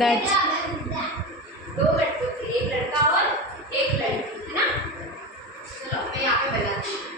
That's दो कठपुतली, एक लड़का और एक लड़की, है ना। चलो मैं यहाँ पे बनाती हूँ।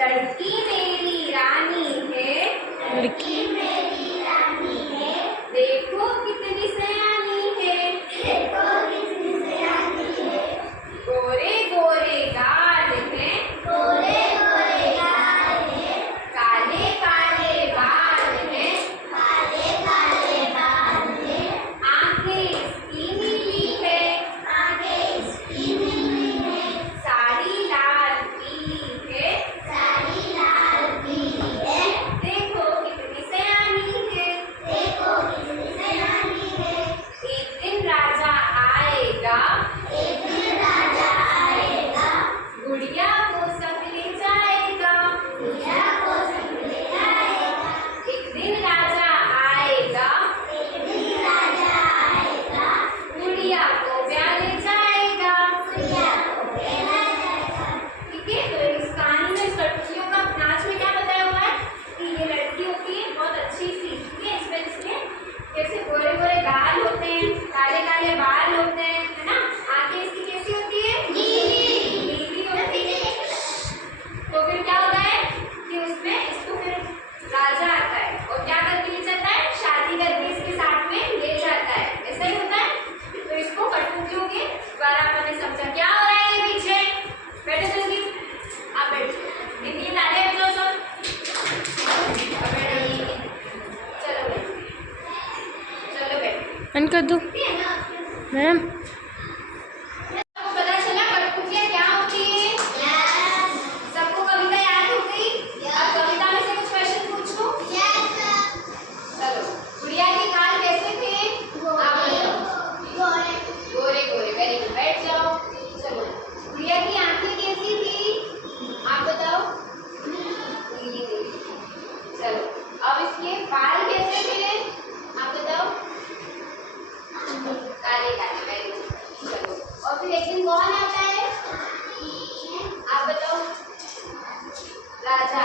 लड़की मेरी रानी है, लड़की मेरी रानी है, देखो कितनी सयानी है, देखो कितनी सयानी है, गोरे गोरे गाल है, गोरे गोरे गाल है, काले काले बाल है, काले काले बाल है, आंखें इसकी नीली है, आंखें इसकी नीली है, साड़ी लाल पीली है, साड़ी लाल पीली है, देखो कितनी सयानी है, देखो कितनी सयानी है, एक दिन राजा आएगा, एक दिन राजा आएगा, गुड़िया को संग ले जाएगा, गुड़िया को संग ले जाएगा, एक दिन राजा आएगा, एक दिन राजा आएगा, गुड़िया को ब्याह ले जाएगा, गुड़िया को ब्याह ले जाएगा। ठीक है, तो इस कहानी में लड़कियों का नाच में क्या बताया हुआ है कि ये लड़की होती है बहुत अच्छी सी, ठीक है, इसमें जिसमें कैसे गोरे गोरे गाल होते हैं, काले काले बाल होते हैं, है ना, आंखें इसकी कैसी होती है, नीली नीली होती है। तो फिर क्या होता है कि उसमें इसको फिर राजा आता है और क्या करके ले जाता है, शादी करके इसके साथ में ले जाता है, ऐसा ही होता है। तो इसको कठपुतलियों के द्वारा आपने समझा। क्या हो रहा है ये पीछे, बैठो जल्दी, आप बैठो, इतनी ताले बजाओ सब, अब बैठो, चलो बैठो, चलो बैठो, बंद कर दो ठीक है ना। मैम। सबको पता चला कठपुतलियाँ क्या होती है? सबको कविता याद हो गई? अब कविता में से कुछ क्वेश्चन पूछ लूं? चलो, गुड़िया के गाल कैसे थे? आप बताओ। गोरे गोरे, वेरी गुड, बैठ जाओ। चलो, गुड़िया की आंखें कैसी थी? आप बताओ। नीली नीली। चलो, अब इसके बाल कैसे थे? आप बताओ। काले काले, वेरी गुड। चलो, और फिर एक दिन कौन आता है? आप बताओ। राजा